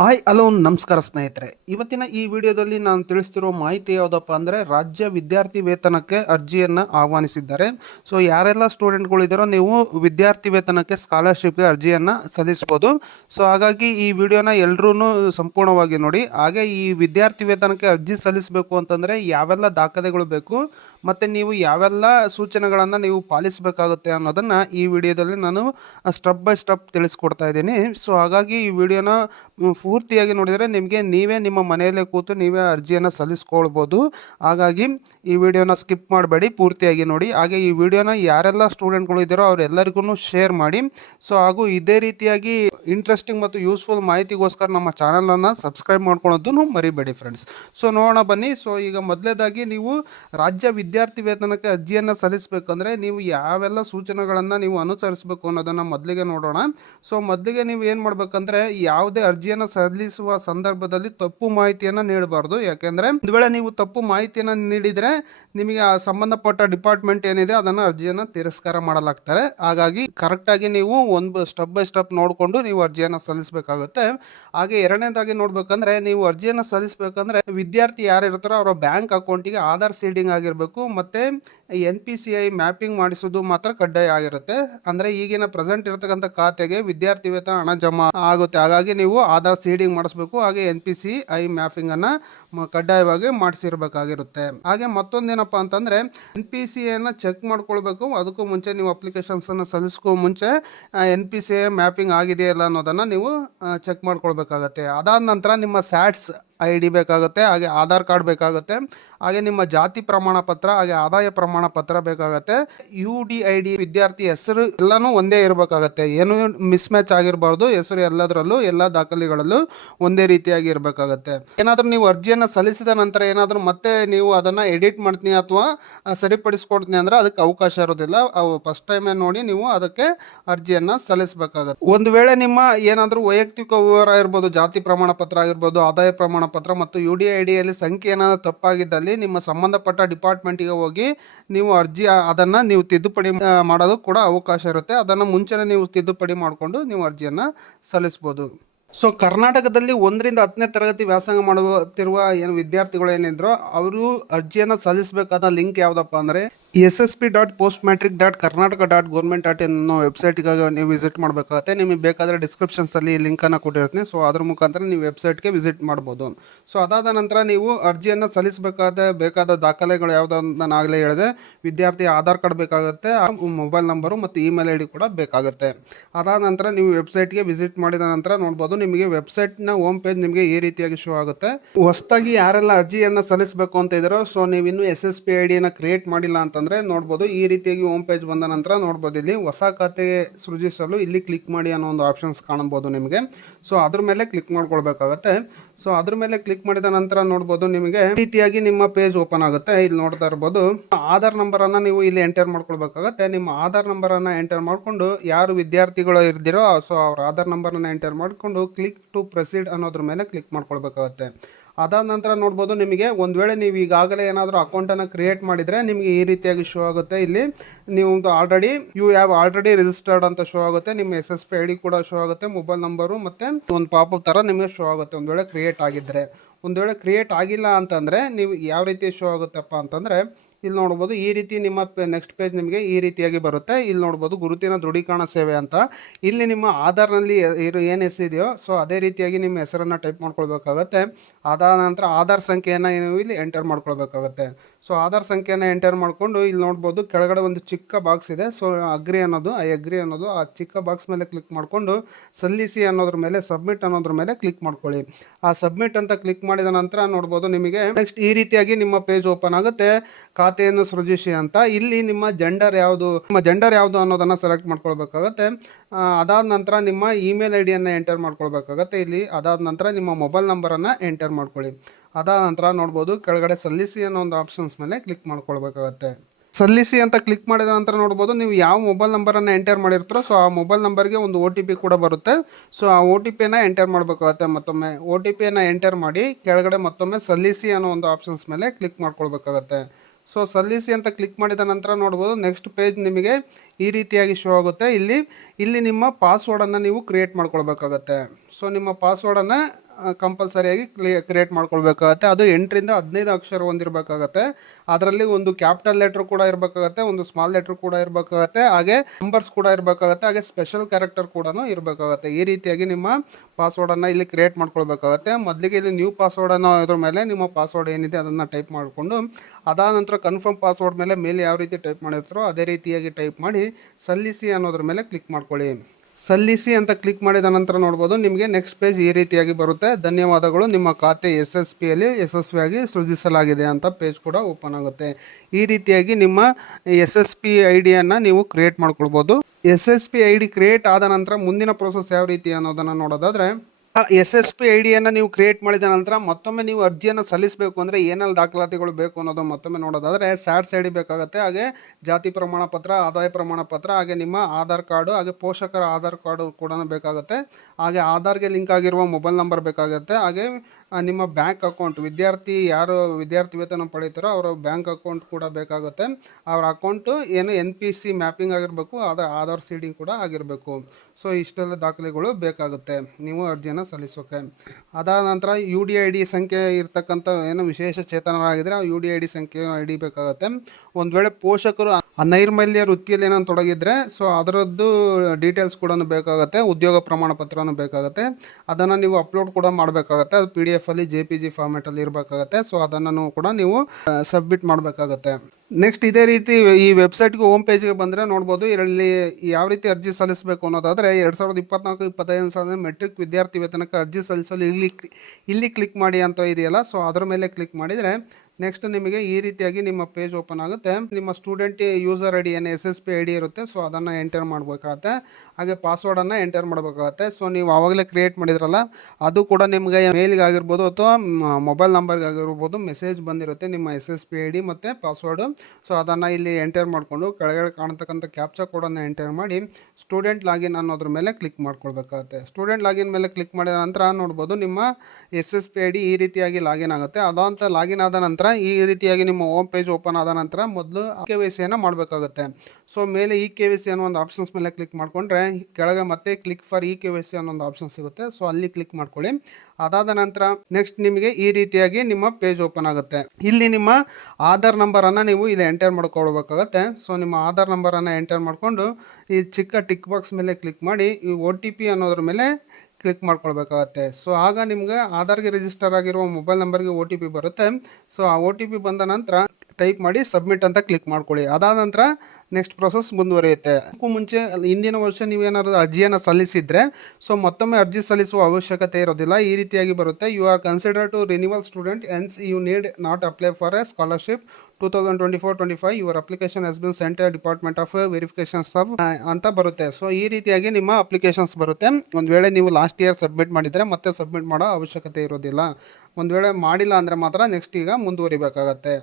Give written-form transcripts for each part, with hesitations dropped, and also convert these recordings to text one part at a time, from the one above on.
Hi hello ನಮಸ್ಕಾರ ಸ್ನೇಹಿತರೆ. ಇವತ್ತಿನ ಈ ವಿಡಿಯೋದಲ್ಲಿ ನಾನು ತಿಳಿಸ್ತಿರೋ ಮಾಹಿತಿ ಯಾವುದಪ್ಪ ಅಂದರೆ ರಾಜ್ಯ ವಿದ್ಯಾರ್ಥಿ ವೇತನಕ್ಕೆ ಅರ್ಜಿಯನ್ನು ಆಹ್ವಾನಿಸಿದ್ದಾರೆ. ಸೊ ಯಾರೆಲ್ಲ ಸ್ಟೂಡೆಂಟ್ಗಳಿದ್ದಾರೋ ನೀವು ವಿದ್ಯಾರ್ಥಿ ವೇತನಕ್ಕೆ ಸ್ಕಾಲರ್ಶಿಪ್ಗೆ ಅರ್ಜಿಯನ್ನು ಸಲ್ಲಿಸ್ಬೋದು. ಸೊ ಹಾಗಾಗಿ ಈ ವಿಡಿಯೋನ ಎಲ್ಲರೂ ಸಂಪೂರ್ಣವಾಗಿ ನೋಡಿ. ಹಾಗೆ ಈ ವಿದ್ಯಾರ್ಥಿ ವೇತನಕ್ಕೆ ಅರ್ಜಿ ಸಲ್ಲಿಸಬೇಕು ಅಂತಂದರೆ ಯಾವೆಲ್ಲ ದಾಖಲೆಗಳು ಬೇಕು ಮತ್ತು ನೀವು ಯಾವೆಲ್ಲ ಸೂಚನೆಗಳನ್ನು ನೀವು ಪಾಲಿಸಬೇಕಾಗುತ್ತೆ ಅನ್ನೋದನ್ನು ಈ ವಿಡಿಯೋದಲ್ಲಿ ನಾನು ಸ್ಟೆಪ್ ಬೈ ಸ್ಟೆಪ್ ತಿಳಿಸ್ಕೊಡ್ತಾ ಇದ್ದೀನಿ. ಸೊ ಹಾಗಾಗಿ ಈ ವಿಡಿಯೋನ ಪೂರ್ತಿಯಾಗಿ ನೋಡಿದರೆ ನಿಮಗೆ ನೀವೇ ನಿಮ್ಮ ಮನೆಯಲ್ಲೇ ಕೂತು ನೀವೇ ಅರ್ಜಿಯನ್ನು ಸಲ್ಲಿಸ್ಕೊಳ್ಬೋದು. ಹಾಗಾಗಿ ಈ ವಿಡಿಯೋನ ಸ್ಕಿಪ್ ಮಾಡಬೇಡಿ, ಪೂರ್ತಿಯಾಗಿ ನೋಡಿ. ಹಾಗೆ ಈ ವಿಡಿಯೋನ ಯಾರೆಲ್ಲ ಸ್ಟೂಡೆಂಟ್ಗಳು ಇದ್ದಾರೋ ಅವರೆಲ್ಲರಿಗೂ ಶೇರ್ ಮಾಡಿ. ಸೊ ಹಾಗೂ ಇದೇ ರೀತಿಯಾಗಿ ಇಂಟ್ರೆಸ್ಟಿಂಗ್ ಮತ್ತು ಯೂಸ್ಫುಲ್ ಮಾಹಿತಿಗೋಸ್ಕರ ನಮ್ಮ ಚಾನಲನ್ನು ಸಬ್ಸ್ಕ್ರೈಬ್ ಮಾಡ್ಕೊಳ್ಳೋದನ್ನು ಮರಿಬೇಡಿ ಫ್ರೆಂಡ್ಸ್. ಸೊ ನೋಡೋಣ ಬನ್ನಿ. ಸೊ ಈಗ ಮೊದಲೇದಾಗಿ ನೀವು ರಾಜ್ಯ ವಿದ್ಯಾರ್ಥಿ ವೇತನಕ್ಕೆ ಅರ್ಜಿಯನ್ನು ಸಲ್ಲಿಸಬೇಕಂದ್ರೆ ನೀವು ಯಾವೆಲ್ಲ ಸೂಚನೆಗಳನ್ನು ನೀವು ಅನುಸರಿಸಬೇಕು ಅನ್ನೋದನ್ನು ಮೊದಲಿಗೆ ನೋಡೋಣ. ಸೊ ಮೊದಲಿಗೆ ನೀವು ಏನು ಮಾಡಬೇಕಂದ್ರೆ ಯಾವುದೇ ಅರ್ಜಿಯನ್ನು ಸಲ್ಲಿಸುವ ಸಂದರ್ಭದಲ್ಲಿ ತಪ್ಪು ಮಾಹಿತಿಯನ್ನು ನೀಡಬಾರ್ದು. ಯಾಕೆಂದರೆ ಒಂದು ವೇಳೆ ನೀವು ತಪ್ಪು ಮಾಹಿತಿಯನ್ನು ನೀಡಿದರೆ ನಿಮಗೆ ಆ ಸಂಬಂಧಪಟ್ಟ ಡಿಪಾರ್ಟ್ಮೆಂಟ್ ಏನಿದೆ ಅದನ್ನು ಅರ್ಜಿಯನ್ನು ತಿರಸ್ಕಾರ ಮಾಡಲಾಗ್ತಾರೆ. ಹಾಗಾಗಿ ಕರೆಕ್ಟಾಗಿ ನೀವು ಒಂದು ಸ್ಟೆಪ್ ಬೈ ಸ್ಟೆಪ್ ನೋಡಿಕೊಂಡು ನೀವು ಅರ್ಜಿಯನ್ನು ಸಲ್ಲಿಸಬೇಕಾಗುತ್ತೆ. ಹಾಗೆ ಎರಡನೇದಾಗಿ ನೋಡ್ಬೇಕಂದ್ರೆ ನೀವು ಅರ್ಜಿಯನ್ನು ಸಲ್ಲಿಸಬೇಕಂದ್ರೆ ವಿದ್ಯಾರ್ಥಿ ಯಾರು ಇರ್ತಾರೋ ಅವರ ಬ್ಯಾಂಕ್ ಅಕೌಂಟಿಗೆ ಆಧಾರ್ ಸೀಡಿಂಗ್ ಆಗಿರಬೇಕು ಮತ್ತು NPCI ಮ್ಯಾಪಿಂಗ್ ಮಾಡಿಸೋದು ಮಾತ್ರ ಕಡ್ಡಾಯ ಆಗಿರುತ್ತೆ. ಅಂದರೆ ಈಗಿನ ಪ್ರೆಸೆಂಟ್ ಇರತಕ್ಕಂಥ ಖಾತೆಗೆ ವಿದ್ಯಾರ್ಥಿ ವೇತನ ಹಣ ಜಮಾ ಆಗುತ್ತೆ. ಹಾಗಾಗಿ ನೀವು ಆಧಾರ್ ಸೀಡಿಂಗ್ ಮಾಡಿಸ್ಬೇಕು. ಹಾಗೆ NPCI ಮ್ಯಾಪಿಂಗನ್ನು ಕಡ್ಡಾಯವಾಗಿ ಮಾಡಿಸಿರ್ಬೇಕಾಗಿರುತ್ತೆ. ಹಾಗೆ ಮತ್ತೊಂದೇನಪ್ಪ ಅಂತಂದರೆ NPCIಯನ್ನು ಚೆಕ್ ಮಾಡ್ಕೊಳ್ಬೇಕು. ಅದಕ್ಕೂ ಮುಂಚೆ ನೀವು ಅಪ್ಲಿಕೇಶನ್ಸನ್ನು ಸಲ್ಲಿಸ್ಕೋ ಮುಂಚೆ NPCI ಮ್ಯಾಪಿಂಗ್ ಆಗಿದೆಯಲ್ಲ ಅನ್ನೋದನ್ನು ನೀವು ಚೆಕ್ ಮಾಡ್ಕೊಳ್ಬೇಕಾಗತ್ತೆ. ಅದಾದ ನಂತರ ನಿಮ್ಮ ಸ್ಯಾಟ್ಸ್ ID ಬೇಕಾಗುತ್ತೆ, ಹಾಗೆ ಆಧಾರ್ ಕಾರ್ಡ್ ಬೇಕಾಗುತ್ತೆ, ಹಾಗೆ ನಿಮ್ಮ ಜಾತಿ ಪ್ರಮಾಣ ಪತ್ರ, ಹಾಗೆ ಆದಾಯ ಪ್ರಮಾಣ ಪತ್ರ ಬೇಕಾಗುತ್ತೆ. UDID ವಿದ್ಯಾರ್ಥಿ ಹೆಸರು ಎಲ್ಲನೂ ಒಂದೇ ಇರಬೇಕಾಗತ್ತೆ. ಏನು ಮಿಸ್ ಮ್ಯಾಚ್ ಆಗಿರಬಾರ್ದು. ಹೆಸರು ಎಲ್ಲದರಲ್ಲೂ ಎಲ್ಲ ದಾಖಲೆಗಳಲ್ಲೂ ಒಂದೇ ರೀತಿಯಾಗಿ ಇರಬೇಕಾಗತ್ತೆ. ಏನಾದರೂ ನೀವು ಅರ್ಜಿಯನ್ನು ಸಲ್ಲಿಸಿದ ನಂತರ ಏನಾದರೂ ಮತ್ತೆ ನೀವು ಅದನ್ನು ಎಡಿಟ್ ಮಾಡ್ತೀನಿ ಅಥವಾ ಸರಿಪಡಿಸ್ಕೊಡ್ತೀನಿ ಅಂದರೆ ಅದಕ್ಕೆ ಅವಕಾಶ ಇರೋದಿಲ್ಲ. ಅವು ಫಸ್ಟ್ ಟೈಮೇ ನೋಡಿ ನೀವು ಅದಕ್ಕೆ ಅರ್ಜಿಯನ್ನು ಸಲ್ಲಿಸಬೇಕಾಗತ್ತೆ. ಒಂದು ವೇಳೆ ನಿಮ್ಮ ಏನಾದರೂ ವೈಯಕ್ತಿಕ ವಿವರ ಇರ್ಬೋದು, ಜಾತಿ ಪ್ರಮಾಣ ಪತ್ರ ಆಗಿರ್ಬೋದು, ಆದಾಯ ಪ್ರಮಾಣ ಪತ್ರ ಮತ್ತು UDIDಯಲ್ಲಿ ಸಂಖ್ಯೆ ಏನಾದರೂ ತಪ್ಪಾಗಿದ್ದಲ್ಲಿ ನಿಮ್ಮ ಸಂಬಂಧಪಟ್ಟ ಡಿಪಾರ್ಟ್ಮೆಂಟಿಗೆ ಹೋಗಿ ನೀವು ಅರ್ಜಿ ಅದನ್ನು ನೀವು ತಿದ್ದುಪಡಿ ಮಾಡೋದು ಕೂಡ ಅವಕಾಶ ಇರುತ್ತೆ. ಅದನ್ನು ಮುಂಚೆನೇ ನೀವು ತಿದ್ದುಪಡಿ ಮಾಡಿಕೊಂಡು ನೀವು ಅರ್ಜಿಯನ್ನು ಸಲ್ಲಿಸ್ಬೋದು. ಸೊ ಕರ್ನಾಟಕದಲ್ಲಿ 1ರಿಂದ 10ನೇ ತರಗತಿ ವ್ಯಾಸಂಗ ಮಾಡುತ್ತಿರುವ ಏನು ವಿದ್ಯಾರ್ಥಿಗಳು ಏನಿದ್ರು ಅವರು ಅರ್ಜಿಯನ್ನು ಸಲ್ಲಿಸಬೇಕಾದ ಲಿಂಕ್ ಯಾವುದಪ್ಪ ಅಂದರೆ ssp.postmatric.karnataka.government.in ಅನ್ನೋ ವೆಬ್ಸೈಟ್ಗೆ ನೀವು ವಿಸಿಟ್ ಮಾಡಬೇಕಾಗುತ್ತೆ. ನಿಮಗೆ ಬೇಕಾದರೆ ಡಿಸ್ಕ್ರಿಪ್ಷನ್ಸಲ್ಲಿ ಲಿಂಕನ್ನು ಕೊಟ್ಟಿರ್ತೀನಿ. ಸೊ ಅದ್ರ ಮುಖಾಂತರ ನೀವು ವೆಬ್ಸೈಟ್ಗೆ ವಿಸಿಟ್ ಮಾಡ್ಬೋದು. ಸೊ ಅದಾದ ನಂತರ ನೀವು ಅರ್ಜಿಯನ್ನು ಬೇಕಾದ ದಾಖಲೆಗಳು ಯಾವುದೋ ನಾನು ಆಗಲೇ ಹೇಳಿದೆ. ವಿದ್ಯಾರ್ಥಿ ಆಧಾರ್ ಕಾರ್ಡ್ ಬೇಕಾಗುತ್ತೆ, ಮೊಬೈಲ್ ನಂಬರು ಮತ್ತು ಇಮೇಲ್ ID ಕೂಡ ಬೇಕಾಗುತ್ತೆ. ಅದಾದ ನಂತರ ನೀವು ವೆಬ್ಸೈಟ್ಗೆ ವಿಸಿಟ್ ಮಾಡಿದ ನಂತರ ನೋಡ್ಬೋದು ನಿಮಗೆ ವೆಬ್ಸೈಟ್ನ ಹೋಮ್ ಪೇಜ್ ನಿಮಗೆ ಈ ರೀತಿಯಾಗಿ ಶೋ ಆಗುತ್ತೆ. ಹೊಸದಾಗಿ ಯಾರೆಲ್ಲ ಅರ್ಜಿಯನ್ನು ಸಲ್ಲಿಸಬೇಕು ಅಂತ ಇದ್ದಾರೋ ಸೊ ನೀವು ಇನ್ನೂ SSP IDಯನ್ನು ಕ್ರಿಯೇಟ್ ಮಾಡಿಲ್ಲ ಅಂತ ನೋಡ್ಬೋದು. ಈ ರೀತಿಯಾಗಿ ಹೋಮ್ ಪೇಜ್ ಬಂದ ನಂತರ ನೋಡ್ಬೋದು ಇಲ್ಲಿ ಹೊಸ ಖಾತೆ ಸೃಜಿಸಲು ಇಲ್ಲಿ ಕ್ಲಿಕ್ ಮಾಡಿ ಅನ್ನೋ ಒಂದು ಆಪ್ಷನ್ಸ್ ಕಾಣಬಹುದು ನಿಮಗೆ. ಸೊ ಅದ್ರ ಮೇಲೆ ಕ್ಲಿಕ್ ಮಾಡ್ಕೊಳ್ಬೇಕಾಗತ್ತೆ. ಸೊ ಅದ್ರ ಮೇಲೆ ಕ್ಲಿಕ್ ಮಾಡಿದ ನಂತರ ನೋಡ್ಬೋದು ನಿಮಗೆ ಈ ರೀತಿಯಾಗಿ ನಿಮ್ಮ ಪೇಜ್ ಓಪನ್ ಆಗುತ್ತೆ. ಇಲ್ಲಿ ನೋಡ್ತಾ ಇರ್ಬೋದು ಆಧಾರ್ ನಂಬರ್ ಅನ್ನ ನೀವು ಇಲ್ಲಿ ಎಂಟರ್ ಮಾಡ್ಕೊಳ್ಬೇಕಾಗತ್ತೆ. ನಿಮ್ಮ ಆಧಾರ್ ನಂಬರ್ ಅನ್ನ ಎಂಟರ್ ಮಾಡ್ಕೊಂಡು ಯಾರು ವಿದ್ಯಾರ್ಥಿಗಳು ಇರ್ದಿರೋ ಸೊ ಅವ್ರ ಆಧಾರ್ ನಂಬರ್ ಅನ್ನ ಎಂಟರ್ ಮಾಡ್ಕೊಂಡು ಕ್ಲಿಕ್ ಟು ಪ್ರೊಸೀಡ್ ಅನ್ನೋದ್ರ ಮೇಲೆ ಕ್ಲಿಕ್ ಮಾಡ್ಕೊಳ್ಬೇಕಾಗತ್ತೆ. ಅದಾದ ನಂತರ ನೋಡ್ಬೋದು ನಿಮಗೆ ಒಂದು ವೇಳೆ ನೀವು ಈಗಾಗಲೇ ಏನಾದರೂ ಅಕೌಂಟನ್ನು ಕ್ರಿಯೇಟ್ ಮಾಡಿದರೆ ನಿಮಗೆ ಈ ರೀತಿಯಾಗಿ ಶೋ ಆಗುತ್ತೆ. ಇಲ್ಲಿ ನೀವು ಯು ಹ್ಯಾವ್ ಆಲ್ರೆಡಿ ರಿಜಿಸ್ಟರ್ಡ್ ಅಂತ ಶೋ ಆಗುತ್ತೆ. ನಿಮ್ಮ SSP ID ಕೂಡ ಶೋ ಆಗುತ್ತೆ, ಮೊಬೈಲ್ ನಂಬರು ಮತ್ತು ಒಂದು ಪಾಪಪ್ ಥರ ನಿಮಗೆ ಶೋ ಆಗುತ್ತೆ ಒಂದು ವೇಳೆ ಕ್ರಿಯೇಟ್ ಆಗಿದ್ದರೆ. ಒಂದು ವೇಳೆ ಕ್ರಿಯೇಟ್ ಆಗಿಲ್ಲ ಅಂತಂದರೆ ನೀವು ಯಾವ ರೀತಿ ಶೋ ಆಗುತ್ತಪ್ಪ ಅಂತಂದರೆ ಇಲ್ಲಿ ನೋಡ್ಬೋದು ಈ ರೀತಿ ನಿಮ್ಮ ನೆಕ್ಸ್ಟ್ ಪೇಜ್ ನಿಮಗೆ ಈ ರೀತಿಯಾಗಿ ಬರುತ್ತೆ. ಇಲ್ಲಿ ನೋಡ್ಬೋದು ಗುರುತಿನ ದೃಢೀಕರಣ ಸೇವೆ ಅಂತ. ಇಲ್ಲಿ ನಿಮ್ಮ ಆಧಾರ್ನಲ್ಲಿ ಏನು ಹೆಸರಿದೆಯೋ ಸೊ ಅದೇ ರೀತಿಯಾಗಿ ನಿಮ್ಮ ಹೆಸರನ್ನು ಟೈಪ್ ಮಾಡ್ಕೊಳ್ಬೇಕಾಗತ್ತೆ. ಅದಾದ ನಂತರ ಆಧಾರ್ ಸಂಖ್ಯೆಯನ್ನು ನೀವು ಇಲ್ಲಿ ಎಂಟರ್ ಮಾಡ್ಕೊಳ್ಬೇಕಾಗತ್ತೆ. ಸೊ ಆಧಾರ್ ಸಂಖ್ಯೆಯನ್ನು ಎಂಟರ್ ಮಾಡಿಕೊಂಡು ಇಲ್ಲಿ ನೋಡ್ಬೋದು ಕೆಳಗಡೆ ಒಂದು ಚಿಕ್ಕ ಬಾಕ್ಸ್ ಇದೆ. ಸೊ ಅಗ್ರಿ ಅನ್ನೋದು ಆ ಚಿಕ್ಕ ಬಾಕ್ಸ್ ಮೇಲೆ ಕ್ಲಿಕ್ ಮಾಡಿಕೊಂಡು ಸಲ್ಲಿಸಿ ಅನ್ನೋದ್ರ ಮೇಲೆ ಸಬ್ಮಿಟ್ ಅನ್ನೋದ್ರ ಮೇಲೆ ಕ್ಲಿಕ್ ಮಾಡ್ಕೊಳ್ಳಿ. ಆ ಸಬ್ಮಿಟ್ ಅಂತ ಕ್ಲಿಕ್ ಮಾಡಿದ ನಂತರ ನೋಡ್ಬೋದು ನಿಮಗೆ ನೆಕ್ಸ್ಟ್ ಈ ರೀತಿಯಾಗಿ ನಿಮ್ಮ ಪೇಜ್ ಓಪನ್ ಆಗುತ್ತೆ. ಖಾತೆಯನ್ನು ಸೃಜಿಸಿ ಅಂತ. ಇಲ್ಲಿ ನಿಮ್ಮ ಜೆಂಡರ್ ಯಾವುದು ಅನ್ನೋದನ್ನು ಸೆಲೆಕ್ಟ್ ಮಾಡ್ಕೊಳ್ಬೇಕಾಗತ್ತೆ. ಅದಾದ ನಂತರ ನಿಮ್ಮ ಇಮೇಲ್ IDಯನ್ನು ಎಂಟರ್ ಮಾಡ್ಕೊಳ್ಬೇಕಾಗತ್ತೆ. ಇಲ್ಲಿ ಅದಾದ ನಂತರ ನಿಮ್ಮ ಮೊಬೈಲ್ ನಂಬರನ್ನು ಎಂಟರ್ ಮಾಡ್ಕೊಳ್ಳಿ. ಅದಾದ ನಂತರ ನೋಡ್ಬೋದು ಕೆಳಗಡೆ ಸಲ್ಲಿಸಿ ಅನ್ನೋ ಒಂದು ಆಪ್ಷನ್ಸ್ ಮೇಲೆ ಕ್ಲಿಕ್ ಮಾಡ್ಕೊಳ್ಬೇಕಾಗತ್ತೆ. ಸಲ್ಲಿಸಿ ಅಂತ ಕ್ಲಿಕ್ ಮಾಡಿದ ನಂತರ ನೋಡ್ಬೋದು ನೀವು ಯಾವ ಮೊಬೈಲ್ ನಂಬರನ್ನು ಎಂಟರ್ ಮಾಡಿರ್ತೀರೋ ಸೊ ಆ ಮೊಬೈಲ್ ನಂಬರ್ಗೆ ಒಂದು OTP ಕೂಡ ಬರುತ್ತೆ. ಸೊ ಆ OTPಯನ್ನು ಎಂಟರ್ ಮಾಡಬೇಕಾಗುತ್ತೆ. ಮತ್ತೊಮ್ಮೆ OTPಯನ್ನು ಎಂಟರ್ ಮಾಡಿ ಕೆಳಗಡೆ ಮತ್ತೊಮ್ಮೆ ಸಲ್ಲಿಸಿ ಅನ್ನೋ ಒಂದು ಆಪ್ಷನ್ಸ್ ಮೇಲೆ ಕ್ಲಿಕ್ ಮಾಡ್ಕೊಳ್ಬೇಕಾಗತ್ತೆ. ಸೊ ಸಲ್ಲಿಸಿ ಅಂತ ಕ್ಲಿಕ್ ಮಾಡಿದ ನಂತರ ನೋಡ್ಬೋದು ನೆಕ್ಸ್ಟ್ ಪೇಜ್ ನಿಮಗೆ ಈ ರೀತಿಯಾಗಿ ಶೋ ಆಗುತ್ತೆ. ಇಲ್ಲಿ ನಿಮ್ಮ ಪಾಸ್ವರ್ಡನ್ನು ನೀವು ಕ್ರಿಯೇಟ್ ಮಾಡ್ಕೊಳ್ಬೇಕಾಗತ್ತೆ. ಸೊ ನಿಮ್ಮ ಪಾಸ್ವರ್ಡನ್ನು ಕಂಪಲ್ಸರಿಯಾಗಿ ಕ್ರಿಯೇಟ್ ಮಾಡ್ಕೊಳ್ಬೇಕಾಗತ್ತೆ. ಅದು 8ರಿಂದ 15 ಅಕ್ಷರ ಹೊಂದಿರಬೇಕಾಗತ್ತೆ. ಅದರಲ್ಲಿ ಒಂದು ಕ್ಯಾಪಿಟಲ್ ಲೆಟ್ರ್ ಕೂಡ ಇರಬೇಕಾಗತ್ತೆ, ಒಂದು ಸ್ಮಾಲ್ ಲೆಟ್ರ್ ಕೂಡ ಇರಬೇಕಾಗತ್ತೆ, ಹಾಗೆ ನಂಬರ್ಸ್ ಕೂಡ ಇರಬೇಕಾಗತ್ತೆ, ಹಾಗೆ ಸ್ಪೆಷಲ್ ಕ್ಯಾರೆಕ್ಟರ್ ಕೂಡ ಇರಬೇಕಾಗತ್ತೆ. ಈ ರೀತಿಯಾಗಿ ನಿಮ್ಮ ಪಾಸ್ವರ್ಡನ್ನು ಇಲ್ಲಿ ಕ್ರಿಯೇಟ್ ಮಾಡ್ಕೊಳ್ಬೇಕಾಗತ್ತೆ. ಮೊದಲಿಗೆ ಇಲ್ಲಿ ನ್ಯೂ ಪಾಸ್ವರ್ಡ್ ಅನ್ನೋ ಇದ್ರ ಮೇಲೆ ನಿಮ್ಮ ಪಾಸ್ವರ್ಡ್ ಏನಿದೆ ಅದನ್ನು ಟೈಪ್ ಮಾಡಿಕೊಂಡು, ಅದಾದ ನಂತರ ಕನ್ಫರ್ಮ್ ಪಾಸ್ವರ್ಡ್ ಮೇಲೆ ಯಾವ ರೀತಿ ಟೈಪ್ ಮಾಡಿರ್ತಾರೋ ಅದೇ ರೀತಿಯಾಗಿ ಟೈಪ್ ಮಾಡಿ ಸಲ್ಲಿಸಿ ಅನ್ನೋದ್ರ ಮೇಲೆ ಕ್ಲಿಕ್ ಮಾಡ್ಕೊಳ್ಳಿ. ಸಲ್ಲಿಸಿ ಅಂತ ಕ್ಲಿಕ್ ಮಾಡಿದ ನಂತರ ನೋಡ್ಬೋದು ನಿಮಗೆ ನೆಕ್ಸ್ಟ್ ಪೇಜ್ ಈ ರೀತಿಯಾಗಿ ಬರುತ್ತೆ. ಧನ್ಯವಾದಗಳು, ನಿಮ್ಮ ಖಾತೆ SSPಯಲ್ಲಿ ಯಶಸ್ವಿಯಾಗಿ ಸೃಜಿಸಲಾಗಿದೆ ಅಂತ ಪೇಜ್ ಕೂಡ ಓಪನ್ ಆಗುತ್ತೆ. ಈ ರೀತಿಯಾಗಿ ನಿಮ್ಮ SSP ಐಡಿಯನ್ನು ನೀವು ಕ್ರಿಯೇಟ್ ಮಾಡ್ಕೊಳ್ಬೋದು. SSP ID ಕ್ರಿಯೇಟ್ ಆದ ನಂತರ ಮುಂದಿನ ಪ್ರೋಸೆಸ್ ಯಾವ ರೀತಿ ಅನ್ನೋದನ್ನು ನೋಡೋದಾದರೆ, SSP ಐಡಿಯನ್ನು ನೀವು ಕ್ರಿಯೇಟ್ ಮಾಡಿದ ನಂತರ ಮತ್ತೊಮ್ಮೆ ನೀವು ಅರ್ಜಿಯನ್ನು ಸಲ್ಲಿಸಬೇಕು ಅಂದರೆ ಏನೆಲ್ಲ ದಾಖಲಾತಿಗಳು ಬೇಕು ಅನ್ನೋದು ಮತ್ತೊಮ್ಮೆ ನೋಡೋದಾದರೆ SATS ID ಬೇಕಾಗುತ್ತೆ, ಹಾಗೆ ಜಾತಿ ಪ್ರಮಾಣ ಪತ್ರ, ಆದಾಯ ಪ್ರಮಾಣ ಪತ್ರ, ಹಾಗೆ ನಿಮ್ಮ ಆಧಾರ್ ಕಾರ್ಡು, ಹಾಗೆ ಪೋಷಕರ ಆಧಾರ್ ಕಾರ್ಡು ಕೂಡ ಬೇಕಾಗುತ್ತೆ, ಹಾಗೆ ಆಧಾರ್ಗೆ ಲಿಂಕ್ ಆಗಿರುವ ಮೊಬೈಲ್ ನಂಬರ್ ಬೇಕಾಗುತ್ತೆ, ಹಾಗೆ ನಿಮ್ಮ ಬ್ಯಾಂಕ್ ಅಕೌಂಟ್, ಯಾರು ವಿದ್ಯಾರ್ಥಿ ವೇತನ ಪಡೀತಾರೋ ಅವರ ಬ್ಯಾಂಕ್ ಅಕೌಂಟ್ ಕೂಡ ಬೇಕಾಗುತ್ತೆ. ಅವ್ರ ಅಕೌಂಟು ಏನು NPC ಮ್ಯಾಪಿಂಗ್ ಆಗಿರಬೇಕು, ಆಧಾರ್ ಸೀಡಿಂಗ್ ಕೂಡ ಆಗಿರಬೇಕು. ಸೊ ಇಷ್ಟೆಲ್ಲ ದಾಖಲೆಗಳು ಬೇಕಾಗುತ್ತೆ ನೀವು ಅರ್ಜಿಯನ್ನು ಸಲ್ಲಿಸೋಕೆ. ಅದಾದ ನಂತರ UDID ಸಂಖ್ಯೆ ಇರ್ತಕ್ಕಂಥ ಏನು ವಿಶೇಷ ಚೇತನರಾಗಿದ್ದರೆ ಆ UDID ಸಂಖ್ಯೆ ID ಬೇಕಾಗುತ್ತೆ. ಒಂದು ವೇಳೆ ಪೋಷಕರು ನೈರ್ಮಲ್ಯ ವೃತ್ತಿಯಲ್ಲಿ ಏನೋ ತೊಡಗಿದ್ರೆ ಸೊ ಅದರದ್ದು ಡೀಟೇಲ್ಸ್ ಕೂಡ ಬೇಕಾಗುತ್ತೆ, ಉದ್ಯೋಗ ಪ್ರಮಾಣ ಪತ್ರನೂ ಬೇಕಾಗುತ್ತೆ. ಅದನ್ನು ನೀವು ಅಪ್ಲೋಡ್ ಕೂಡ ಮಾಡಬೇಕಾಗತ್ತೆ. ಅದು PDF ಅಲ್ಲಿ JPG ಫಾರ್ಮ್ಯಾಟಲ್ಲಿ ಇರಬೇಕಾಗತ್ತೆ. ಸೊ ಅದನ್ನು ಕೂಡ ನೀವು ಸಬ್ಮಿಟ್ ಮಾಡಬೇಕಾಗತ್ತೆ. ನೆಕ್ಸ್ಟ್ ಇದೇ ರೀತಿ ಈ ವೆಬ್ಸೈಟ್ಗೆ ಹೋಮ್ ಪೇಜ್ಗೆ ಬಂದರೆ ನೋಡ್ಬೋದು, ಇದರಲ್ಲಿ ಯಾವ ರೀತಿ ಅರ್ಜಿ ಸಲ್ಲಿಸಬೇಕು ಅನ್ನೋದಾದರೆ 2024-25 ಸಾಲಿನ ಮೆಟ್ರಿಕ್ ವಿದ್ಯಾರ್ಥಿ ವೇತನಕ್ಕೆ ಅರ್ಜಿ ಸಲ್ಲಿಸಲು ಇಲ್ಲಿ ಕ್ಲಿಕ್ ಮಾಡಿ ಅಂತ ಇದೆಯಲ್ಲ, ಸೊ ಅದರ ಮೇಲೆ ಕ್ಲಿಕ್ ಮಾಡಿದರೆ ನೆಕ್ಸ್ಟ್ ನಿಮಗೆ ಈ ರೀತಿಯಾಗಿ ನಿಮ್ಮ ಪೇಜ್ ಓಪನ್ ಆಗುತ್ತೆ. ನಿಮ್ಮ ಸ್ಟೂಡೆಂಟ್ ಯೂಸರ್ ID ಏನು SSP ID ಇರುತ್ತೆ, ಸೊ ಅದನ್ನು ಎಂಟರ್ ಮಾಡಬೇಕಾಗತ್ತೆ, ಹಾಗೆ ಪಾಸ್ವರ್ಡನ್ನು ಎಂಟರ್ ಮಾಡಬೇಕಾಗತ್ತೆ. ಸೊ ನೀವು ಆವಾಗಲೇ ಕ್ರಿಯೇಟ್ ಮಾಡಿದ್ರಲ್ಲ ಅದು ಕೂಡ ನಿಮಗೆ ಮೇಲ್ಗೆ ಆಗಿರ್ಬೋದು ಅಥವಾ ಮೊಬೈಲ್ ನಂಬರ್ಗೆ ಆಗಿರ್ಬೋದು ಮೆಸೇಜ್ ಬಂದಿರುತ್ತೆ ನಿಮ್ಮ SSP ID ಮತ್ತು ಪಾಸ್ವರ್ಡು. ಸೊ ಅದನ್ನು ಇಲ್ಲಿ ಎಂಟರ್ ಮಾಡಿಕೊಂಡು ಕೆಳಗಡೆ ಕಾಣ್ತಕ್ಕಂಥ ಕ್ಯಾಪ್ಚಾ ಕೋಡನ್ನು ಎಂಟರ್ ಮಾಡಿ ಸ್ಟೂಡೆಂಟ್ ಲಾಗಿನ್ ಅನ್ನೋದ್ರ ಮೇಲೆ ಕ್ಲಿಕ್ ಮಾಡ್ಕೊಳ್ಬೇಕಾಗುತ್ತೆ. ಸ್ಟೂಡೆಂಟ್ ಲಾಗಿನ್ ಮೇಲೆ ಕ್ಲಿಕ್ ಮಾಡಿದ ನಂತರ ನೋಡ್ಬೋದು ನಿಮ್ಮ SSP ID ಈ ರೀತಿಯಾಗಿ ಲಾಗಿನ್ ಆಗುತ್ತೆ. ಅದಂತ ಲಾಗಿನ್ ಆದ ನಂತರ ಈ ರೀತಿಯಾಗಿ ನಿಮ್ಮ ಹೋಮ್ ಪೇಜ್ ಓಪನ್ ಆದ ನಂತರ ಮೊದಲು KYCಯನ್ನು ಮಾಡಬೇಕಾಗುತ್ತೆ. ಸೊ ಮೇಲೆ KYC ಅನ್ನೋ ಒಂದು ಆಪ್ಷನ್ಸ್ ಮೇಲೆ ಕ್ಲಿಕ್ ಮಾಡಿಕೊಂಡ್ರೆ ಕೆಳಗೆ ಮತ್ತೆ ಕ್ಲಿಕ್ ಫಾರ್ KYC ಅನ್ನೋ ಒಂದು ಆಪ್ಷನ್ ಸಿಗುತ್ತೆ. ಸೊ ಅಲ್ಲಿ ಕ್ಲಿಕ್ ಮಾಡ್ಕೊಳ್ಳಿ. ಅದಾದ ನಂತರ ನೆಕ್ಸ್ಟ್ ನಿಮಗೆ ಈ ರೀತಿಯಾಗಿ ನಿಮ್ಮ ಪೇಜ್ ಓಪನ್ ಆಗುತ್ತೆ. ಇಲ್ಲಿ ನಿಮ್ಮ ಆಧಾರ್ ನಂಬರನ್ನು ನೀವು ಇಲ್ಲಿ ಎಂಟರ್ ಮಾಡ್ಕೊಳ್ಬೇಕಾಗತ್ತೆ. ಸೊ ನಿಮ್ಮ ಆಧಾರ್ ನಂಬರನ್ನು ಎಂಟರ್ ಮಾಡಿಕೊಂಡು ಈ ಚಿಕ್ಕ ಟಿಕ್ ಬಾಕ್ಸ್ ಮೇಲೆ ಕ್ಲಿಕ್ ಮಾಡಿ ಈ OTP ಅನ್ನೋದ್ರ ಮೇಲೆ ಕ್ಲಿಕ್ ಮಾಡ್ಕೊಳ್ಬೇಕಾಗತ್ತೆ. ಸೊ ಆಗ ನಿಮ್ಗೆ ಆಧಾರ್ಗೆ ರಿಜಿಸ್ಟರ್ ಆಗಿರುವ ಮೊಬೈಲ್ ನಂಬರ್ಗೆ OTP ಬರುತ್ತೆ. ಸೊ ಆ OTP ಬಂದ ನಂತರ ಟೈಪ್ ಮಾಡಿ ಸಬ್ಮಿಟ್ ಅಂತ ಕ್ಲಿಕ್ ಮಾಡ್ಕೊಳ್ಳಿ. ಅದಾದ ನಂತರ ನೆಕ್ಸ್ಟ್ ಪ್ರೊಸೆಸ್ ಮುಂದುವರಿಯುತ್ತೆ. ಅದಕ್ಕೂ ಮುಂಚೆ ಹಿಂದಿನ ವರ್ಷ ನೀವೇನಾದರೂ ಅರ್ಜಿಯನ್ನು ಸಲ್ಲಿಸಿದರೆ ಸೊ ಮತ್ತೊಮ್ಮೆ ಅರ್ಜಿ ಸಲ್ಲಿಸುವ ಅವಶ್ಯಕತೆ ಇರೋದಿಲ್ಲ. ಈ ರೀತಿಯಾಗಿ ಬರುತ್ತೆ, you are considered to renewal student hence you need not apply for a scholarship 2024-25 your application has been sent department of verifications ಅಂತ ಬರುತ್ತೆ. ಸೊ ಈ ರೀತಿಯಾಗಿ ನಿಮ್ಮ ಅಪ್ಲಿಕೇಶನ್ಸ್ ಬರುತ್ತೆ. ಒಂದು ವೇಳೆ ನೀವು ಲಾಸ್ಟ್ ಇಯರ್ ಸಬ್ಮಿಟ್ ಮಾಡಿದರೆ ಮತ್ತೆ ಸಬ್ಮಿಟ್ ಮಾಡೋ ಅವಶ್ಯಕತೆ ಇರೋದಿಲ್ಲ. ಒಂದು ವೇಳೆ ಮಾಡಿಲ್ಲ ಅಂದರೆ ಮಾತ್ರ ನೆಕ್ಸ್ಟ್ ಈಗ ಮುಂದುವರಿಬೇಕಾಗತ್ತೆ.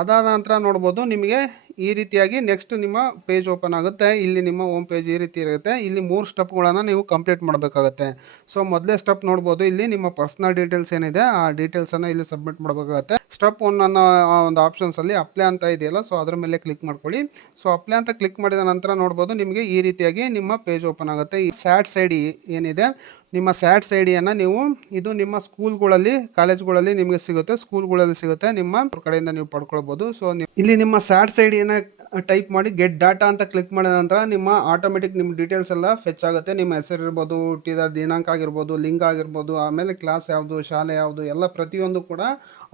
ಅದಾದ ನಂತರ ನೋಡ್ಬೋದು ನಿಮಗೆ ಈ ರೀತಿಯಾಗಿ ನೆಕ್ಸ್ಟ್ ನಿಮ್ಮ ಪೇಜ್ ಓಪನ್ ಆಗುತ್ತೆ. ಇಲ್ಲಿ ನಿಮ್ಮ ಹೋಮ್ ಪೇಜ್ ಈ ರೀತಿ ಇರುತ್ತೆ. ಇಲ್ಲಿ 3 ಸ್ಟೆಪ್ಗಳನ್ನು ನೀವು ಕಂಪ್ಲೀಟ್ ಮಾಡಬೇಕಾಗತ್ತೆ. ಸೊ ಮೊದಲೇ ಸ್ಟೆಪ್ ನೋಡ್ಬೋದು, ಇಲ್ಲಿ ನಿಮ್ಮ ಪರ್ಸನಲ್ ಡೀಟೇಲ್ಸ್ ಏನಿದೆ ಆ ಡೀಟೇಲ್ಸನ್ನು ಇಲ್ಲಿ ಸಬ್ಮಿಟ್ ಮಾಡಬೇಕಾಗತ್ತೆ. ಸ್ಟೆಪ್ 1 ಅನ್ನೋ ಒಂದು ಆಪ್ಷನ್ಸಲ್ಲಿ ಅಪ್ಲೈ ಅಂತ ಇದೆಯಲ್ಲ, ಸೊ ಅದ್ರ ಮೇಲೆ ಕ್ಲಿಕ್ ಮಾಡ್ಕೊಳ್ಳಿ. ಸೊ ಅಪ್ಲೈ ಅಂತ ಕ್ಲಿಕ್ ಮಾಡಿದ ನಂತರ ನೋಡ್ಬೋದು ನಿಮಗೆ ಈ ರೀತಿಯಾಗಿ ನಿಮ್ಮ ಪೇಜ್ ಓಪನ್ ಆಗುತ್ತೆ. ಈ SATS ID ಏನಿದೆ, ನಿಮ್ಮ SATS IDಯನ್ನು ನೀವು ಇದು ನಿಮ್ಮ ಸ್ಕೂಲ್ಗಳಲ್ಲಿ ಕಾಲೇಜ್ಗಳಲ್ಲಿ ನಿಮಗೆ ಸಿಗುತ್ತೆ, ಸ್ಕೂಲ್ಗಳಲ್ಲಿ ಸಿಗುತ್ತೆ, ನಿಮ್ಮ ಕಡೆಯಿಂದ ನೀವು ಪಡ್ಕೊಳ್ಬೋದು. ಸೊ ಇಲ್ಲಿ ನಿಮ್ಮ SATS IDಯನ್ನು ಟೈಪ್ ಮಾಡಿ ಗೆಟ್ ಡಾಟಾ ಅಂತ ಕ್ಲಿಕ್ ಮಾಡಿದ ನಂತರ ನಿಮ್ಮ ಆಟೋಮೆಟಿಕ್ ನಿಮ್ಮ ಡೀಟೇಲ್ಸ್ ಎಲ್ಲ ಫೆಚ್ ಆಗುತ್ತೆ. ನಿಮ್ಮ ಹೆಸರು ಇರ್ಬೋದು, ಹುಟ್ಟಿದ ದಿನಾಂಕ ಆಗಿರ್ಬೋದು, ಲಿಂಗ ಆಗಿರ್ಬೋದು, ಆಮೇಲೆ ಕ್ಲಾಸ್ ಯಾವುದು, ಶಾಲೆ ಯಾವುದು, ಎಲ್ಲ ಪ್ರತಿಯೊಂದು ಕೂಡ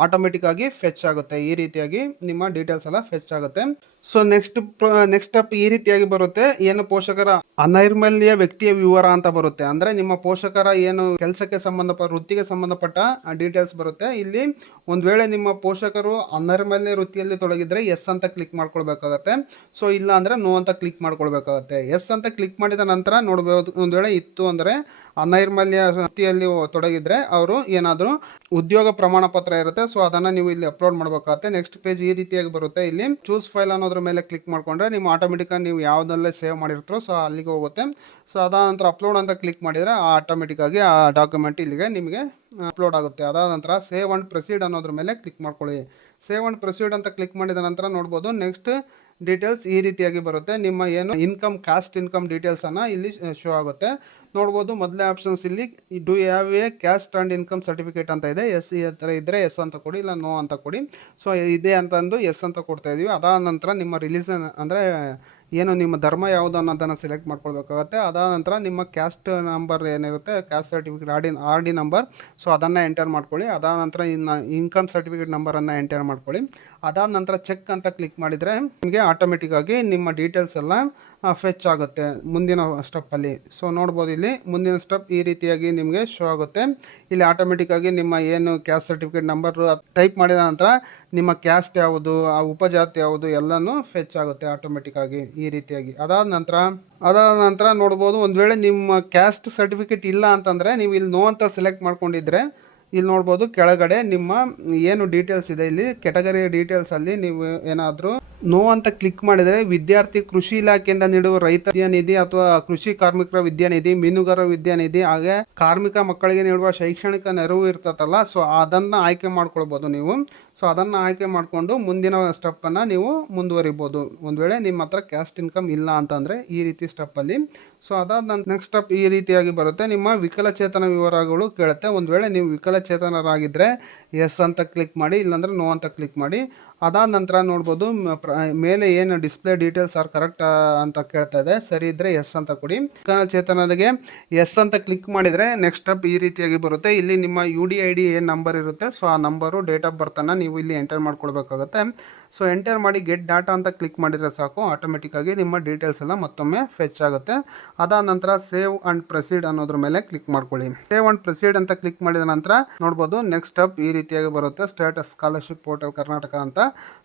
ಆಟೋಮೆಟಿಕ್ ಆಗಿ ಫೆಚ್ ಆಗುತ್ತೆ. ಈ ರೀತಿಯಾಗಿ ನಿಮ್ಮ ಡೀಟೇಲ್ಸ್ ಎಲ್ಲ ಫೆಚ್ ಆಗುತ್ತೆ. ಸೊ ನೆಕ್ಸ್ಟ್ ಸ್ಟೆಪ್ ಈ ರೀತಿಯಾಗಿ ಬರುತ್ತೆ, ಏನು ಪೋಷಕರ ಅನೈರ್ಮಲ್ಯ ವ್ಯಕ್ತಿಯ ವಿವರ ಅಂತ ಬರುತ್ತೆ. ಅಂದರೆ ನಿಮ್ಮ ಪೋಷಕರ ಏನು ಕೆಲಸಕ್ಕೆ ವೃತ್ತಿಗೆ ಸಂಬಂಧಪಟ್ಟ ಡೀಟೇಲ್ಸ್ ಬರುತ್ತೆ. ಇಲ್ಲಿ ಒಂದು ವೇಳೆ ನಿಮ್ಮ ಪೋಷಕರು ಅನೈರ್ಮಲ್ಯ ವೃತ್ತಿಯಲ್ಲಿ ತೊಡಗಿದ್ರೆ ಎಸ್ ಅಂತ ಕ್ಲಿಕ್ ಮಾಡ್ಕೊಳ್ಬೇಕಾಗತ್ತೆ. ಸೊ ಇಲ್ಲ ಅಂದರೆ ನೋ ಅಂತ ಕ್ಲಿಕ್ ಮಾಡ್ಕೊಳ್ಬೇಕಾಗತ್ತೆ. ಎಸ್ ಅಂತ ಕ್ಲಿಕ್ ಮಾಡಿದ ನಂತರ ನೋಡ್ಬೋದು, ಒಂದು ವೇಳೆ ಇತ್ತು ಅಂದರೆ ಅನೈರ್ಮಲ್ಯ ವೃತ್ತಿಯಲ್ಲಿ ತೊಡಗಿದ್ರೆ ಅವರು ಏನಾದರೂ ಉದ್ಯೋಗ ಪ್ರಮಾಣ ಪತ್ರ ಇರುತ್ತೆ, ಸೊ ಅದನ್ನು ನೀವು ಇಲ್ಲಿ ಅಪ್ಲೋಡ್ ಮಾಡಬೇಕಾಗುತ್ತೆ. ನೆಕ್ಸ್ಟ್ ಪೇಜ್ ಈ ರೀತಿಯಾಗಿ ಬರುತ್ತೆ. ಇಲ್ಲಿ ಚೂಸ್ ಫೈಲ್ ಅನ್ನೋದ್ರ ಮೇಲೆ ಕ್ಲಿಕ್ ಮಾಡ್ಕೊಂಡ್ರೆ ನೀವು ಆಟೋಮೆಟಿಕ್ಕಾಗಿ ನೀವು ಯಾವುದಲ್ಲೇ ಸೇವ್ ಮಾಡಿರ್ತೀರೋ ಸೊ ಅಲ್ಲಿಗೆ ಹೋಗುತ್ತೆ. ಸೊ ಅದಾದ ನಂತರ ಅಪ್ಲೋಡ್ ಅಂತ ಕ್ಲಿಕ್ ಮಾಡಿದರೆ ಆಟೋಮೆಟಿಕ್ಕಾಗಿ ಆ ಡಾಕ್ಯುಮೆಂಟ್ ಇಲ್ಲಿಗೆ ನಿಮಗೆ ಅಪ್ಲೋಡ್ ಆಗುತ್ತೆ. ಅದಾದ ನಂತರ ಸೇವ್ ಆ್ಯಂಡ್ ಪ್ರೊಸೀಡ್ ಅನ್ನೋದ್ರ ಮೇಲೆ ಕ್ಲಿಕ್ ಮಾಡ್ಕೊಳ್ಳಿ. ಸೇವ್ ಆ್ಯಂಡ್ ಪ್ರೊಸೀಡ್ ಅಂತ ಕ್ಲಿಕ್ ಮಾಡಿದ ನಂತರ ನೋಡ್ಬೋದು ನೆಕ್ಸ್ಟ್ ಡೀಟೇಲ್ಸ್ ಈ ರೀತಿಯಾಗಿ ಬರುತ್ತೆ. ನಿಮ್ಮ ಏನು ಕಾಸ್ಟ್ ಇನ್ಕಮ್ ಡೀಟೇಲ್ಸನ್ನು ಇಲ್ಲಿ ಶೋ ಆಗುತ್ತೆ. ನೋಡ್ಬೋದು ಮೊದಲೇ ಆಪ್ಷನ್ಸ್ ಇಲ್ಲಿ do you have a caste and income certificate ಅಂತ ಇದೆ. ಎಸ್ ಈ ಥರ ಇದ್ದರೆ ಎಸ್ ಅಂತ ಕೊಡಿ, ಇಲ್ಲ ನೋ ಅಂತ ಕೊಡಿ. ಸೊ ಇದೆ ಅಂತಂದು ಎಸ್ ಅಂತ ಕೊಡ್ತಾ ಇದೀವಿ. ಅದಾದ ನಂತರ ನಿಮ್ಮ ರಿಲಿಜನ್ ಅಂದರೆ ಏನು ನಿಮ್ಮ ಧರ್ಮ ಯಾವುದು ಅನ್ನೋದನ್ನು ಸೆಲೆಕ್ಟ್ ಮಾಡ್ಕೊಳ್ಬೇಕಾಗತ್ತೆ. ಅದಾದ ನಂತರ ನಿಮ್ಮ ಕ್ಯಾಸ್ಟ್ ನಂಬರ್ ಏನಿರುತ್ತೆ, caste certificate R D number, so ಅದನ್ನು ಎಂಟರ್ ಮಾಡ್ಕೊಳ್ಳಿ. ಅದಾದ ನಂತರ ಇನ್ನು ಇನ್ಕಮ್ ಸರ್ಟಿಫಿಕೇಟ್ ನಂಬರನ್ನು ಎಂಟರ್ ಮಾಡ್ಕೊಳ್ಳಿ. ಅದಾದ ನಂತರ ಚೆಕ್ ಅಂತ ಕ್ಲಿಕ್ ಮಾಡಿದರೆ ನಿಮಗೆ ಆಟೋಮೆಟಿಕ್ಕಾಗಿ ನಿಮ್ಮ ಡೀಟೇಲ್ಸ್ ಎಲ್ಲ ಫೆಚ್ ಆಗುತ್ತೆ ಮುಂದಿನ ಸ್ಟೆಪ್ಪಲ್ಲಿ. ಸೊ ನೋಡ್ಬೋದು ಇಲ್ಲಿ ಮುಂದಿನ ಸ್ಟೆಪ್ ಈ ರೀತಿಯಾಗಿ ನಿಮಗೆ ಶೋ ಆಗುತ್ತೆ. ಇಲ್ಲಿ ಆಟೋಮೆಟಿಕ್ಕಾಗಿ ನಿಮ್ಮ ಏನು ಕ್ಯಾಸ್ಟ್ ಸರ್ಟಿಫಿಕೇಟ್ ನಂಬರ್ ಟೈಪ್ ಮಾಡಿದ ನಂತರ ನಿಮ್ಮ ಕ್ಯಾಸ್ಟ್ ಯಾವುದು, ಆ ಉಪಜಾತಿ ಯಾವುದು ಎಲ್ಲನೂ ಫೆಚ್ ಆಗುತ್ತೆ ಆಟೋಮೆಟಿಕ್ಕಾಗಿ ಈ ರೀತಿಯಾಗಿ. ಅದಾದ ನಂತರ ನೋಡ್ಬೋದು, ಒಂದು ವೇಳೆ ನಿಮ್ಮ ಕ್ಯಾಸ್ಟ್ ಸರ್ಟಿಫಿಕೇಟ್ ಇಲ್ಲ ಅಂತಂದರೆ ನೀವು ಇಲ್ಲಿ ನೋ ಅಂತ ಸೆಲೆಕ್ಟ್ ಮಾಡ್ಕೊಂಡಿದ್ರೆ ಇಲ್ಲಿ ನೋಡ್ಬೋದು ಕೆಳಗಡೆ ನಿಮ್ಮ ಏನು ಡೀಟೇಲ್ಸ್ ಇದೆ ಇಲ್ಲಿ ಕೆಟಗರಿ ಡೀಟೇಲ್ಸಲ್ಲಿ ನೀವು ಏನಾದರೂ ನೋ ಅಂತ ಕ್ಲಿಕ್ ಮಾಡಿದರೆ ವಿದ್ಯಾರ್ಥಿ ಕೃಷಿ ಇಲಾಖೆಯಿಂದ ನೀಡುವ ರೈತ ವಿದ್ಯಾನಿಧಿ ಅಥವಾ ಕೃಷಿ ಕಾರ್ಮಿಕರ ವಿದ್ಯಾನಿಧಿ, ಮೀನುಗಾರ ವಿದ್ಯಾನಿಧಿ, ಹಾಗೆ ಕಾರ್ಮಿಕ ಮಕ್ಕಳಿಗೆ ನೀಡುವ ಶೈಕ್ಷಣಿಕ ನೆರವು ಇರ್ತದಲ್ಲ, ಸೊ ಅದನ್ನು ಆಯ್ಕೆ ಮಾಡ್ಕೊಳ್ಬೋದು ನೀವು. ಸೊ ಅದನ್ನು ಆಯ್ಕೆ ಮಾಡಿಕೊಂಡು ಮುಂದಿನ ಸ್ಟೆಪ್ಪನ್ನು ನೀವು ಮುಂದುವರಿಬೋದು ಒಂದು ವೇಳೆ ನಿಮ್ಮ ಹತ್ರ ಕ್ಯಾಸ್ಟ್ ಇನ್ಕಮ್ ಇಲ್ಲ ಅಂತಂದರೆ ಈ ರೀತಿ ಸ್ಟೆಪ್ಪಲ್ಲಿ. ಸೊ ಅದಾದ ನಂತರ ನೆಕ್ಸ್ಟ್ ಸ್ಟೆಪ್ ಈ ರೀತಿಯಾಗಿ ಬರುತ್ತೆ. ನಿಮ್ಮ ವಿಕಲಚೇತನ ವಿವರಗಳು ಕೇಳುತ್ತೆ. ಒಂದು ವೇಳೆ ನೀವು ವಿಕಲಚೇತನರಾಗಿದ್ದರೆ ಎಸ್ ಅಂತ ಕ್ಲಿಕ್ ಮಾಡಿ, ಇಲ್ಲಾಂದರೆ ನೋ ಅಂತ ಕ್ಲಿಕ್ ಮಾಡಿ. ಅದಾದ ನಂತರ ನೋಡ್ಬೋದು ಮೇಲೆ ಏನು ಡಿಸ್ಪ್ಲೇ ಡೀಟೇಲ್ಸ್ ಆರ್ ಕರೆಕ್ಟ್ ಅಂತ ಕೇಳ್ತಾ ಇದೆ, ಸರಿ ಇದ್ದರೆ ಎಸ್ ಅಂತ ಕೊಡಿ. ವಿಕಲಚೇತನರಿಗೆ ಎಸ್ ಅಂತ ಕ್ಲಿಕ್ ಮಾಡಿದರೆ ನೆಕ್ಸ್ಟ್ ಸ್ಟೆಪ್ ಈ ರೀತಿಯಾಗಿ ಬರುತ್ತೆ. ಇಲ್ಲಿ ನಿಮ್ಮ UDID ಏನು ನಂಬರ್ ಇರುತ್ತೆ, ಸೊ ಆ ನಂಬರು ಡೇಟ್ ಆಫ್ ಬರ್ತನ್ನು ನೀವು ಇಲ್ಲಿ ಎಂಟರ್ ಮಾಡ್ಕೊಳ್ಬೇಕಾಗತ್ತೆ. ಸೊ ಎಂಟರ್ ಮಾಡಿ ಗೆಟ್ ಡಾಟಾ ಅಂತ ಕ್ಲಿಕ್ ಮಾಡಿದರೆ ಸಾಕು, ಆಟೋಮೆಟಿಕ್ಕಾಗಿ ನಿಮ್ಮ ಡೀಟೇಲ್ಸ್ ಎಲ್ಲ ಮತ್ತೊಮ್ಮೆ ಫೆಚ್ ಆಗುತ್ತೆ. ಅದಾದ ನಂತರ ಸೇವ್ ಆ್ಯಂಡ್ ಪ್ರೊಸೀಡ್ ಅನ್ನೋದ್ರ ಮೇಲೆ ಕ್ಲಿಕ್ ಮಾಡ್ಕೊಳ್ಳಿ. ಸೇವ್ ಆ್ಯಂಡ್ ಪ್ರೊಸೀಡ್ ಅಂತ ಕ್ಲಿಕ್ ಮಾಡಿದ ನಂತರ ನೋಡ್ಬೋದು ನೆಕ್ಸ್ಟ್ ಸ್ಟೆಪ್ ಈ ರೀತಿಯಾಗಿ ಬರುತ್ತೆ, ಸ್ಟೇಟಸ್ ಸ್ಕಾಲರ್ಶಿಪ್ ಪೋರ್ಟಲ್ ಕರ್ನಾಟಕ ಅಂತ.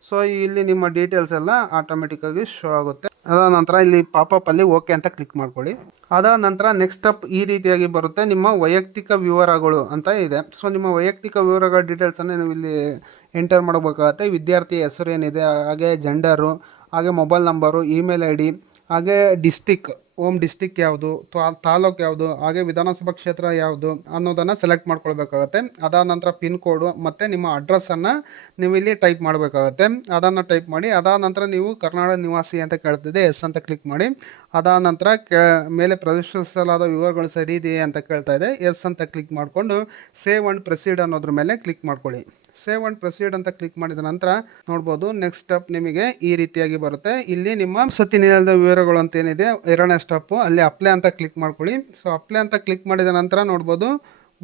ಸೊ ಇಲ್ಲಿ ನಿಮ್ಮ ಡೀಟೇಲ್ಸ್ ಎಲ್ಲ ಆಟೋಮೆಟಿಕ್ಕಾಗಿ ಶೋ ಆಗುತ್ತೆ. ಅದಾದ ನಂತರ ಇಲ್ಲಿ ಪಾಪಪ್ ಅಲ್ಲಿ ಓಕೆ ಅಂತ ಕ್ಲಿಕ್ ಮಾಡ್ಕೊಳ್ಳಿ. ಅದಾದ ನಂತರ ನೆಕ್ಸ್ಟ್ ಸ್ಟೆಪ್ ಈ ರೀತಿಯಾಗಿ ಬರುತ್ತೆ, ನಿಮ್ಮ ವೈಯಕ್ತಿಕ ವಿವರಗಳು ಅಂತ ಇದೆ. ಸೊ ನಿಮ್ಮ ವೈಯಕ್ತಿಕ ವಿವರಗಳ ಡೀಟೇಲ್ಸನ್ನು ನೀವು ಇಲ್ಲಿ ಎಂಟರ್ ಮಾಡಬೇಕಾಗತ್ತೆ. ವಿದ್ಯಾರ್ಥಿ ಹೆಸರು ಏನಿದೆ, ಹಾಗೆ ಜೆಂಡರು, ಹಾಗೆ ಮೊಬೈಲ್ ನಂಬರು, ಇಮೇಲ್ ID, ಹಾಗೆ ಡಿಸ್ಟಿಕ್, ಹೋಮ್ ಡಿಸ್ಟಿಕ್ ಯಾವುದು, ತಾಲೂಕು ಯಾವುದು, ಹಾಗೆ ವಿಧಾನಸಭಾ ಕ್ಷೇತ್ರ ಯಾವುದು ಅನ್ನೋದನ್ನು ಸೆಲೆಕ್ಟ್ ಮಾಡ್ಕೊಳ್ಬೇಕಾಗತ್ತೆ. ಅದಾದ ನಂತರ ಪಿನ್ ಕೋಡು ಮತ್ತು ನಿಮ್ಮ ಅಡ್ರೆಸ್ಸನ್ನು ನೀವು ಇಲ್ಲಿ ಟೈಪ್ ಮಾಡಬೇಕಾಗತ್ತೆ. ಅದನ್ನು ಟೈಪ್ ಮಾಡಿ. ಅದಾದ ನಂತರ ನೀವು ಕರ್ನಾಟಕ ನಿವಾಸಿ ಅಂತ ಕೇಳ್ತಿದೆ, ಎಸ್ ಅಂತ ಕ್ಲಿಕ್ ಮಾಡಿ. ಅದಾದ ನಂತರ ಮೇಲೆ ಪ್ರದರ್ಶಿಸಲಾದ ವಿವರಗಳು ಸರಿ ಇದೆಯೇ ಅಂತ ಕೇಳ್ತಾ ಇದೆ, ಎಸ್ ಅಂತ ಕ್ಲಿಕ್ ಮಾಡಿಕೊಂಡು ಸೇವ್ ಆ್ಯಂಡ್ ಪ್ರೊಸೀಡ್ ಅನ್ನೋದ್ರ ಮೇಲೆ ಕ್ಲಿಕ್ ಮಾಡ್ಕೊಳ್ಳಿ. ಸೇವ್ ಆ್ಯಂಡ್ ಪ್ರೊಸೀಡ್ ಅಂತ ಕ್ಲಿಕ್ ಮಾಡಿದ ನಂತರ ನೋಡ್ಬೋದು ನೆಕ್ಸ್ಟ್ ಸ್ಟೆಪ್ ನಿಮಗೆ ಈ ರೀತಿಯಾಗಿ ಬರುತ್ತೆ. ಇಲ್ಲಿ ನಿಮ್ಮ ವಸತಿ ನಿಲಯದ ವಿವರಗಳು ಅಂತ ಏನಿದೆ ಎರಡನೇ ಸ್ಟೆಪ್ಪು, ಅಲ್ಲಿ ಅಪ್ಲೈ ಅಂತ ಕ್ಲಿಕ್ ಮಾಡ್ಕೊಳ್ಳಿ. ಸೊ ಅಪ್ಲೈ ಅಂತ ಕ್ಲಿಕ್ ಮಾಡಿದ ನಂತರ ನೋಡ್ಬೋದು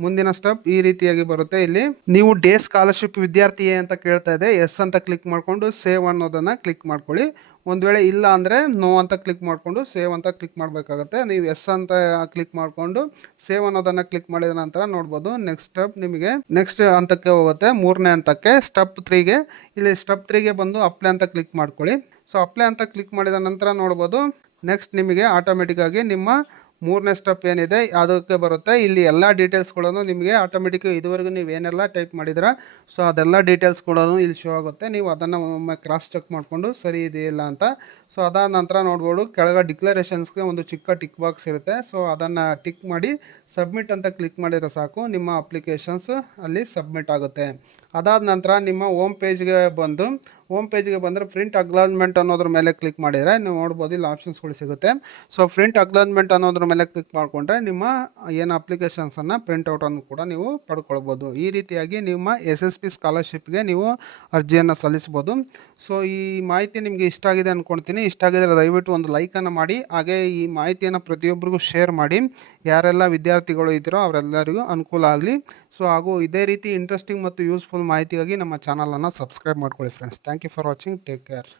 ಮುಂದಿನ ಸ್ಟೆಪ್ ಈ ರೀತಿಯಾಗಿ ಬರುತ್ತೆ. ಇಲ್ಲಿ ನೀವು ಡೇ ಸ್ಕಾಲರ್ಶಿಪ್ ವಿದ್ಯಾರ್ಥಿಯೇ ಅಂತ ಕೇಳ್ತಾ ಇದೆ, ಎಸ್ ಅಂತ ಕ್ಲಿಕ್ ಮಾಡಿಕೊಂಡು ಸೇವ್ ಅನ್ನೋದನ್ನು ಕ್ಲಿಕ್ ಮಾಡ್ಕೊಳ್ಳಿ. ಒಂದು ವೇಳೆ ಇಲ್ಲ ಅಂದರೆ ನೋ ಅಂತ ಕ್ಲಿಕ್ ಮಾಡಿಕೊಂಡು ಸೇವ್ ಅಂತ ಕ್ಲಿಕ್ ಮಾಡಬೇಕಾಗತ್ತೆ. ನೀವು ಎಸ್ ಅಂತ ಕ್ಲಿಕ್ ಮಾಡಿಕೊಂಡು ಸೇವ್ ಅನ್ನೋದನ್ನು ಕ್ಲಿಕ್ ಮಾಡಿದ ನಂತರ ನೋಡ್ಬೋದು ನೆಕ್ಸ್ಟ್ ಸ್ಟೆಪ್ ನಿಮಗೆ ನೆಕ್ಸ್ಟ್ ಹಂತಕ್ಕೆ ಹೋಗುತ್ತೆ, ಮೂರನೇ ಹಂತಕ್ಕೆ ಸ್ಟೆಪ್ 3ಗೆ. ಇಲ್ಲಿ ಸ್ಟೆಪ್ 3ಗೆ ಬಂದು ಅಪ್ಲೈ ಅಂತ ಕ್ಲಿಕ್ ಮಾಡ್ಕೊಳ್ಳಿ. ಸೊ ಅಪ್ಲೈ ಅಂತ ಕ್ಲಿಕ್ ಮಾಡಿದ ನಂತರ ನೋಡ್ಬೋದು ನೆಕ್ಸ್ಟ್ ನಿಮಗೆ ಆಟೋಮೆಟಿಕ್ಕಾಗಿ ನಿಮ್ಮ ಮೂರನೇ ಸ್ಟೆಪ್ ಏನಿದೆ ಅದಕ್ಕೆ ಬರುತ್ತೆ. ಇಲ್ಲಿ ಎಲ್ಲ ಡೀಟೇಲ್ಸ್ಗಳನ್ನು ನಿಮಗೆ ಆಟೋಮೆಟಿಕ್ ಇದುವರೆಗೂ ನೀವು ಏನೆಲ್ಲ ಟೈಪ್ ಮಾಡಿದ್ರೆ ಸೊ ಅದೆಲ್ಲ ಡೀಟೇಲ್ಸ್ ಕೂಡ ಇಲ್ಲಿ ಶೋ ಆಗುತ್ತೆ. ನೀವು ಅದನ್ನು ಒಮ್ಮೆ ಕ್ರಾಸ್ ಚೆಕ್ ಮಾಡಿಕೊಂಡು ಸರಿ ಇದೆಯಿಲ್ಲ ಅಂತ. ಸೊ ಅದಾದ ನಂತರ ನೋಡ್ಬೋದು ಕೆಳಗೆ ಡಿಕ್ಲರೇಷನ್ಸ್ಗೆ ಒಂದು ಚಿಕ್ಕ ಟಿಕ್ ಬಾಕ್ಸ್ ಇರುತ್ತೆ. ಸೊ ಅದನ್ನು ಟಿಕ್ ಮಾಡಿ ಸಬ್ಮಿಟ್ ಅಂತ ಕ್ಲಿಕ್ ಮಾಡಿದರೆ ಸಾಕು, ನಿಮ್ಮ ಅಪ್ಲಿಕೇಶನ್ಸ್ ಅಲ್ಲಿ ಸಬ್ಮಿಟ್ ಆಗುತ್ತೆ. ಅದಾದ ನಂತರ ನಿಮ್ಮ ಹೋಮ್ ಪೇಜ್ಗೆ ಬಂದರೆ ಪ್ರಿಂಟ್ ಅಕ್ನಾಲಜ್ಮೆಂಟ್ ಅನ್ನೋದ್ರ ಮೇಲೆ ಕ್ಲಿಕ್ ಮಾಡಿದರೆ ನೀವು ನೋಡ್ಬೋದು ಇಲ್ಲಿ ಆಪ್ಷನ್ಸ್ಗಳು ಸಿಗುತ್ತೆ. ಸೊ ಪ್ರಿಂಟ್ ಅಕ್ನಾಲಜ್ಮೆಂಟ್ ಅನ್ನೋದ್ರ ಮೇಲೆ ಕ್ಲಿಕ್ ಮಾಡಿಕೊಂಡ್ರೆ ನಿಮ್ಮ ಏನು ಅಪ್ಲಿಕೇಶನ್ಸನ್ನು ಪ್ರಿಂಟ್ಔಟನ್ನು ಕೂಡ ನೀವು ಪಡ್ಕೊಳ್ಬೋದು. ಈ ರೀತಿಯಾಗಿ ನಿಮ್ಮ SSP ಸ್ಕಾಲರ್ಶಿಪ್ಗೆ ನೀವು ಅರ್ಜಿಯನ್ನು ಸಲ್ಲಿಸ್ಬೋದು. ಸೊ ಈ ಮಾಹಿತಿ ನಿಮಗೆ ಇಷ್ಟ ಆಗಿದೆ ಅಂದ್ಕೊಳ್ತೀನಿ. ಇಷ್ಟ ಆಗಿದ್ರೆ ದಯವಿಟ್ಟು ಒಂದು ಲೈಕನ್ನು ಮಾಡಿ, ಹಾಗೆ ಈ ಮಾಹಿತಿಯನ್ನು ಪ್ರತಿಯೊಬ್ಬರಿಗೂ ಶೇರ್ ಮಾಡಿ. ಯಾರೆಲ್ಲ ವಿದ್ಯಾರ್ಥಿಗಳು ಇದ್ದೀರೋ ಅವರೆಲ್ಲರಿಗೂ ಅನುಕೂಲ ಆಗಲಿ. ಸೊ ಹಾಗೂ ಇದೇ ರೀತಿ ಇಂಟ್ರೆಸ್ಟಿಂಗ್ ಮತ್ತು ಯೂಸ್ಫುಲ್ ಮಾಹಿತಿಗಾಗಿ ನಮ್ಮ ಚಾನಲನ್ನು ಸಬ್ಸ್ಕ್ರೈಬ್ ಮಾಡ್ಕೊಳ್ಳಿ friends. Thank you for watching. Take care.